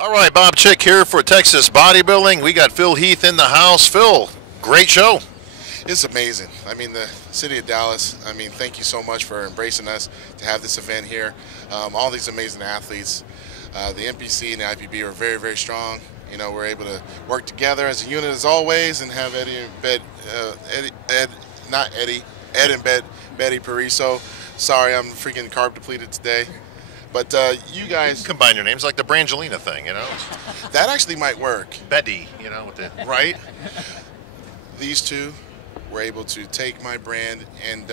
All right, Bob Chick here for Texas Bodybuilding. We got Phil Heath in the house. Phil, great show. It's amazing. I mean, the city of Dallas, I mean, thank you so much for embracing us to have this event here. All these amazing athletes. The NPC and the IPB are very, very strong. You know, we're able to work together as a unit as always and have Ed and Betty Pariso. Sorry, I'm freaking carb depleted today. But you guys combine your names like the Brangelina thing, you know. That actually might work. Betty, you know, with the right. These two were able to take my brand, and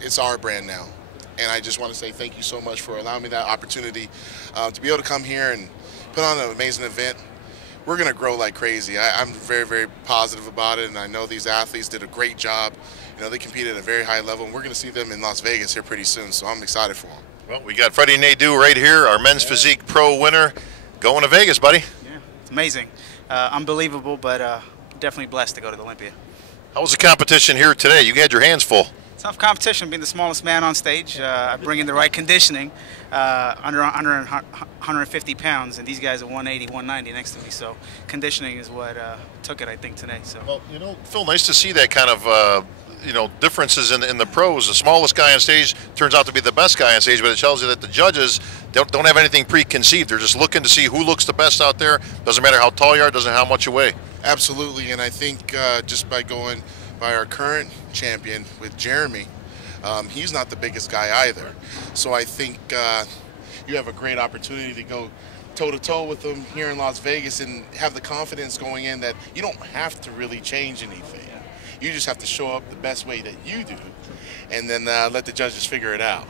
it's our brand now. And I just want to say thank you so much for allowing me that opportunity to be able to come here and put on an amazing event. We're going to grow like crazy. I'm very, very positive about it, and I know these athletes did a great job. You know, they competed at a very high level, and we're going to see them in Las Vegas here pretty soon, so I'm excited for them. Well, we got Freddie Nadeau right here, our men's physique pro winner, going to Vegas, buddy. Yeah, it's amazing. Unbelievable, but definitely blessed to go to the Olympia. How was the competition here today? You had your hands full. Tough competition, being the smallest man on stage. I bring in the right conditioning, under 150 pounds, and these guys are 180, 190 next to me. So conditioning is what took it, I think, today. So. Well, you know, Phil, nice to see that kind of you know, differences in the pros. The smallest guy on stage turns out to be the best guy on stage, but it tells you that the judges don't have anything preconceived. They're just looking to see who looks the best out there. Doesn't matter how tall you are, doesn't matter how much you weigh. Absolutely, and I think just by going by our current champion with Jeremy, he's not the biggest guy either. So I think you have a great opportunity to go toe-to-toe with him here in Las Vegas and have the confidence going in that you don't have to really change anything. You just have to show up the best way that you do, and then let the judges figure it out.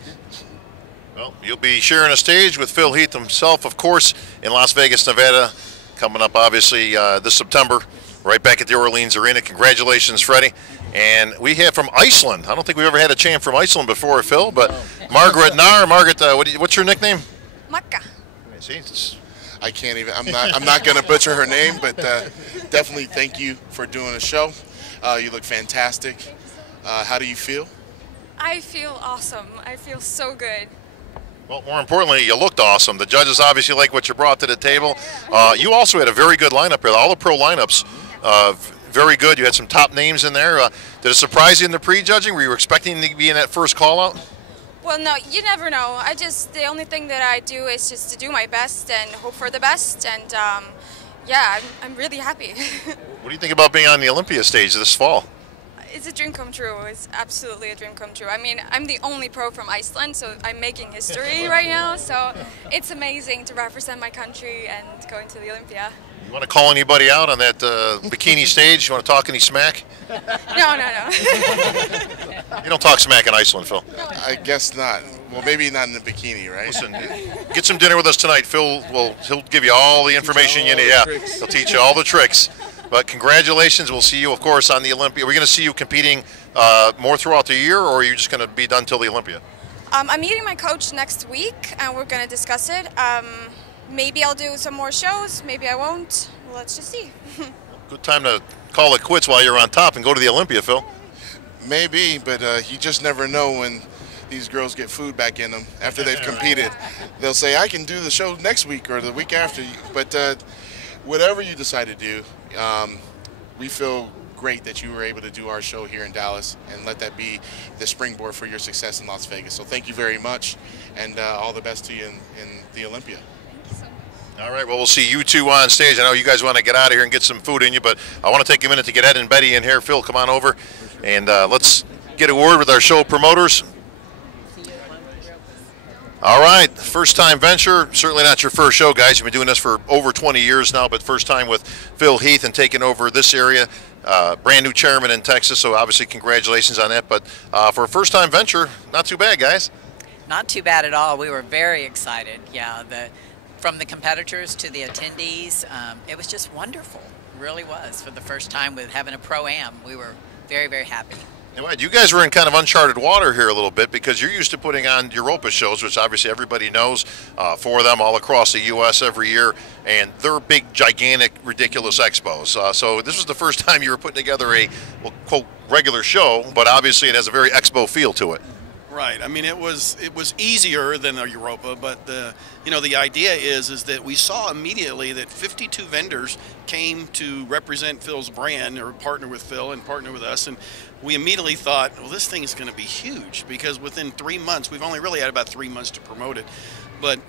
Well, you'll be sharing a stage with Phil Heath himself, of course, in Las Vegas, Nevada, coming up, obviously, this September, right back at the Orleans Arena. Congratulations, Freddie. And we have from Iceland. I don't think we've ever had a champ from Iceland before, Phil, but Margaret Nahr. Margaret, what's your nickname? Makka. I can't even. I'm not going to butcher her name, but definitely thank you for doing a show. You look fantastic. How do you feel? I feel awesome. I feel so good. Well, more importantly, you looked awesome. The judges obviously like what you brought to the table. You also had a very good lineup here. All the pro lineups, very good. You had some top names in there. Did it surprise you in the pre-judging? Were you expecting to be in that first call-out? Well, no, you never know. The only thing that I do is just to do my best and hope for the best. And yeah, I'm really happy. What do you think about being on the Olympia stage this fall? It's a dream come true. It's absolutely a dream come true. I mean, I'm the only pro from Iceland, so I'm making history right now. So it's amazing to represent my country and going to the Olympia. You want to call anybody out on that bikini stage? You want to talk any smack? No. You don't talk smack in Iceland, Phil. I guess not. Well, maybe not in the bikini, right? Listen, get some dinner with us tonight. Phil he'll give you all the information you need. Yeah, he'll teach you all the tricks. But congratulations. We'll see you, of course, on the Olympia. Are we going to see you competing more throughout the year, or are you just going to be done till the Olympia? I'm meeting my coach next week, and we're going to discuss it. Maybe I'll do some more shows. Maybe I won't. Let's just see. Good time to call it quits while you're on top and go to the Olympia, Phil. Maybe, but you just never know when these girls get food back in them after they've competed. They'll say, I can do the show next week or the week after. But whatever you decide to do, we feel great that you were able to do our show here in Dallas and let that be the springboard for your success in Las Vegas. So thank you very much, and all the best to you in the Olympia. All right, well, we'll see you two on stage. I know you guys want to get out of here and get some food in you, but I want to take a minute to get Ed and Betty in here. Phil, come on over, and let's get a word with our show promoters. All right, first-time venture. Certainly not your first show, guys. You've been doing this for over 20 years now, but first time with Phil Heath and taking over this area. Brand new chairman in Texas, so obviously congratulations on that. But for a first-time venture, not too bad, guys. Not too bad at all. We were very excited. Yeah, from the competitors to the attendees, it was just wonderful. It really was. For the first time with having a Pro-Am, we were very, very happy. You guys were in kind of uncharted water here a little bit because you're used to putting on Europa shows, which obviously everybody knows, for them all across the U.S. every year, and they're big, gigantic, ridiculous expos. So this was the first time you were putting together a, well, quote, regular show, but obviously it has a very expo feel to it. Right. I mean, it was easier than the Europa, but the idea is that we saw immediately that 52 vendors came to represent Phil's brand or partner with Phil and partner with us, and we immediately thought, well, this thing is going to be huge because within 3 months, we've only really had about 3 months to promote it, but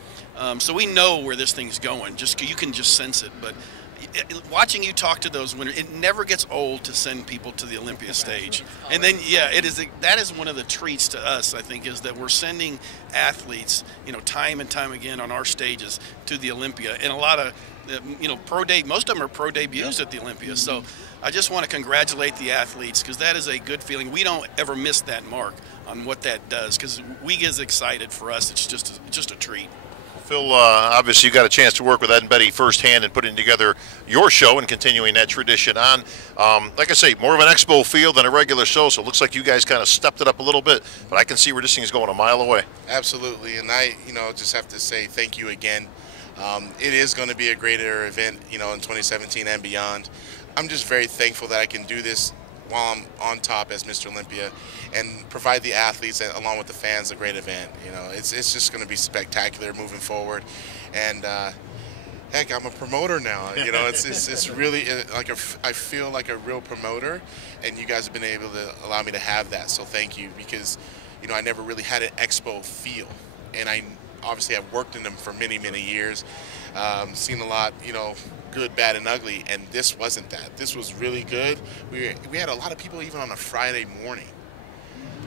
so we know where this thing's going. You can just sense it, but. Watching you talk to those winners, it never gets old to send people to the Olympia stage. And then, yeah, that is one of the treats to us, I think, is that we're sending athletes, time and time again on our stages to the Olympia. And a lot of, most of them are pro debuts at the Olympia. So I just want to congratulate the athletes because that is a good feeling. We don't ever miss that mark on what that does because we get excited for us. It's just a treat. Phil, obviously you got a chance to work with Ed and Betty firsthand in putting together your show and continuing that tradition on. Like I say, more of an expo feel than a regular show, so it looks like you guys kind of stepped it up a little bit, but I can see where this thing is going a mile away. Absolutely, and I just have to say thank you again. It is going to be a greater event, in 2017 and beyond. I'm just very thankful that I can do this while I'm on top as Mr. Olympia and provide the athletes along with the fans a great event. It's just going to be spectacular moving forward, and heck, I'm a promoter now. It's really like I feel like a real promoter, and you guys have been able to allow me to have that. So thank you, because I never really had an expo feel, and I obviously have worked in them for many years, seen a lot, good, bad, and ugly, and this wasn't that. This was really good. We had a lot of people even on a Friday morning.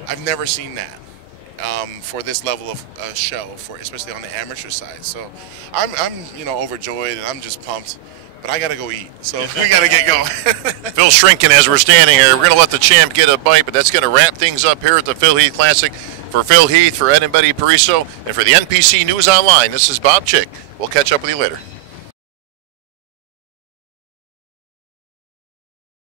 I've never seen that for this level of show, especially on the amateur side. So I'm overjoyed, and I'm just pumped. But I got to go eat, so we got to get going. Phil's shrinking as we're standing here. We're going to let the champ get a bite, but that's going to wrap things up here at the Phil Heath Classic. For Phil Heath, for Ed and Betty Pariso, and for the NPC News Online, this is Bob Chick. We'll catch up with you later.